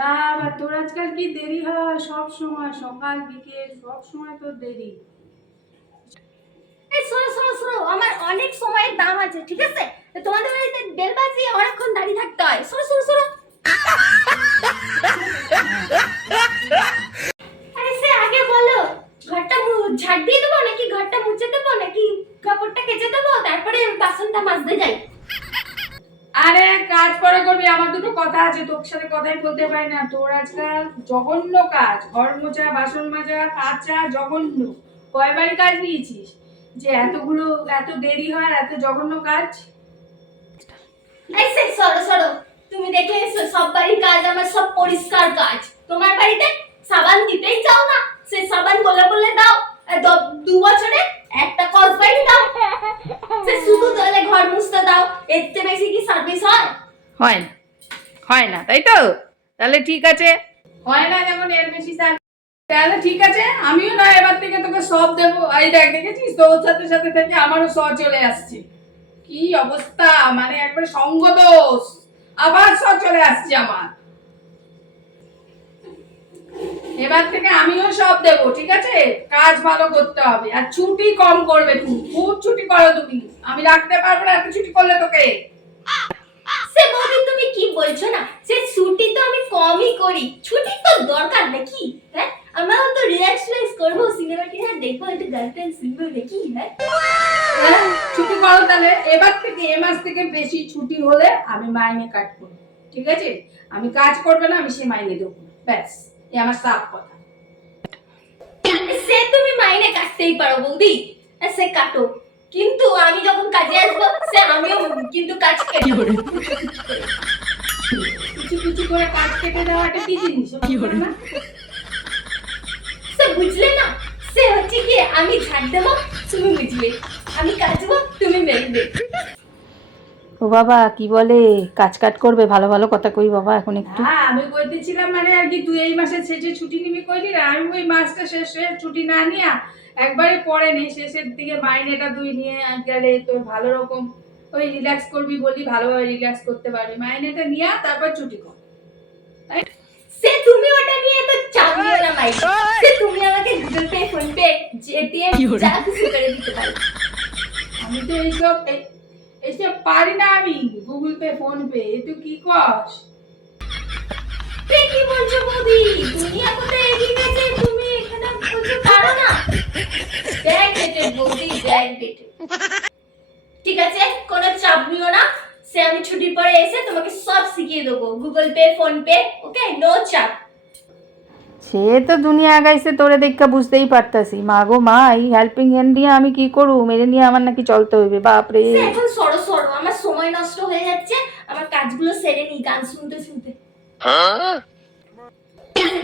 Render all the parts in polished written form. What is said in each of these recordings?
বাবা তোর আজকাল কি দেরি হয়? সব সময় সকাল বিকেল সব সময় তোর দেরি। এই শোনো শোনো শোনো, আমার অনেক সময়ের দাম আছে, ঠিক আছে? তোমাদের বাড়িতে বেল বাজিয়ে অনেকক্ষণ দাঁড়িয়ে থাকতে হয়। শোনো শোনো শোনো, আরে সে আগে বলো, ঘরটা ঝাড় দিয়ে দেবো নাকি ঘরটা মুছে দেবো নাকি কাপড়টা কেচে দেবো তারপরে বাসনটা মাজতে যাই? আরে কাজ পরে করবি, আমার দুটো কথা আছে, তোর সাথে কথাই বলতে পারি না। তোর আজকাল জঘন্য কাজ, ঘর মোছা বাসন মাজা কাচা জঘন্য। কয়বারই কাজ নিয়েছিস যে এতগুলো এত দেরি হয়, এত জঘন্য কাজ? এই সে সরো সরো, তুমি দেখে এসো সব বাড়ির কাজ আমার সব পরিষ্কার কাজ। তোমার বাড়িতে সাবান দিতেই চাও না, সে সাবান বলে বলে দাও। 2 বছরে একটা কসবাই দাও, সে শুধু তাহলে ঘর মুছতে দাও। এর চেয়ে বেশি কি সার্ভিস হয়? হয় না, হয় না, তাই তো? তাহলে ঠিক আছে। হয় না যখন এর বেশি স্যার, তাহলে ঠিক আছে, আমিও না এবার থেকে তোকে সব দেবো। এই দেখ, দেখেছিস তোর সাথে সাথে থেকে আমারও সব চলে আসছে। কি অবস্থা, মানে একবার সঙ্গ দোষ, আবার সব চলে আসছে আমার। এবার থেকে আমিও সব দেবো, ঠিক আছে? কাজ ভালো করতে হবে, আর ছুটি কম করবে। তুমি খুব ছুটি করো তুমি, আমি রাখতে পারবো না এত ছুটি করলে তোকে। সে বৌদি তুমি কি বলছো না? সে ছুটি তো আমি কমই করি, ছুটি তো দরকার নাকি? হ্যাঁ, আমরাও তো রিল্যাক্স করবো, সিনেমা টিনেমা দেখবো, একটু গার্লফ্রেন্ড সিনেমা দেখি। হ্যাঁ, হ্যাঁ, ছুটি করো তাহলে। এবার থেকে এ মাস থেকে বেশি ছুটি হলে আমি মাইনে কাট করবো, ঠিক আছে? আমি কাজ করবে না, আমি সে মাইনে দেবো না, ব্যাস। এ আমার সাফ কথা। সে তুমি মাইনে কাটতেই পারো বৌদি, সে কাটো, কিন্তু আমি যখন কাজে আসবো সে আমিও কিন্তু কাজ কেটে কিছু কিছু করে কাজ কেটে দেওয়াটা কি জিনিস বলো না? সে বুঝলে না? সে হচ্ছে কি, আমি ঝাড় দেবো তুমি বুঝবে, আমি কাচবো তুমি মেলবে। ও বাবা কি বলে, কাজ কাট করবে? ভালো ভালো কথা কই বাবা এখন একটু। হ্যাঁ, আমি কইতেছিলাম মানে আর কি, তুই এই মাসের শেষে ছুটি নিবি কইলি না, আমি ওই মাসটা শেষে ছুটি না নিয়া একবারে পরে নেই, শেষের দিকে মাইনেটা তুই নিয়ে গেলে তোর ভালো রকম ওই রিল্যাক্স করবি বলি, ভালোভাবে রিল্যাক্স করতে পারবি। মাইনেটা নিয়া তারপর ছুটি কর। সে তুমি ওটা নিয়ে তো চাপ নিও না মাই, সে তুমি আমাকে Google pay phone pay ATM যা কিছু করে দিতে পারো। আমি তো এইসব পারি না, আমি গুগল পে ফোন পে, তুই কি কস? তুই কি বলছো বৌদি? দুনিয়া কোথায় এগিয়ে গেছে, তুমি এখানে বলছো পারো না? দেখ বেটে বৌদি, দেখ বেটে, ঠিক আছে কোনো চাপ নিও না, সে আমি ছুটির পরে এসে তোমাকে সব শিখিয়ে দেবো, গুগল পে ফোন পে, ওকে, নো চাপ। সে তো দুনিয়া আগাইছে, তোরে দেখা বুঝতেই পারতাছি। মা গো মা, এই হেল্পিং হ্যান্ড দিয়ে আমি কি করু? মেরে নিয়ে আমার নাকি চলতে হইবে, বাপরে। সে এখন সরো সরো, আমার সময় নষ্ট হয়ে যাচ্ছে, আমার কাজগুলো সেরে নি গান শুনতে শুনতে।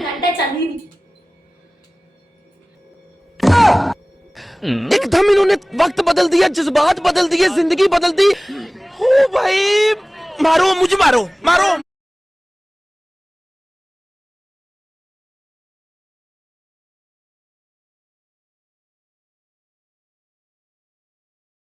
গানটা চালিয়ে নি। एकदम इन्होंने वक्त बदल दिया, जज्बात बदल दिए, जिंदगी बदल दी। ओ भाई, मारो मुझे, मारो मारो।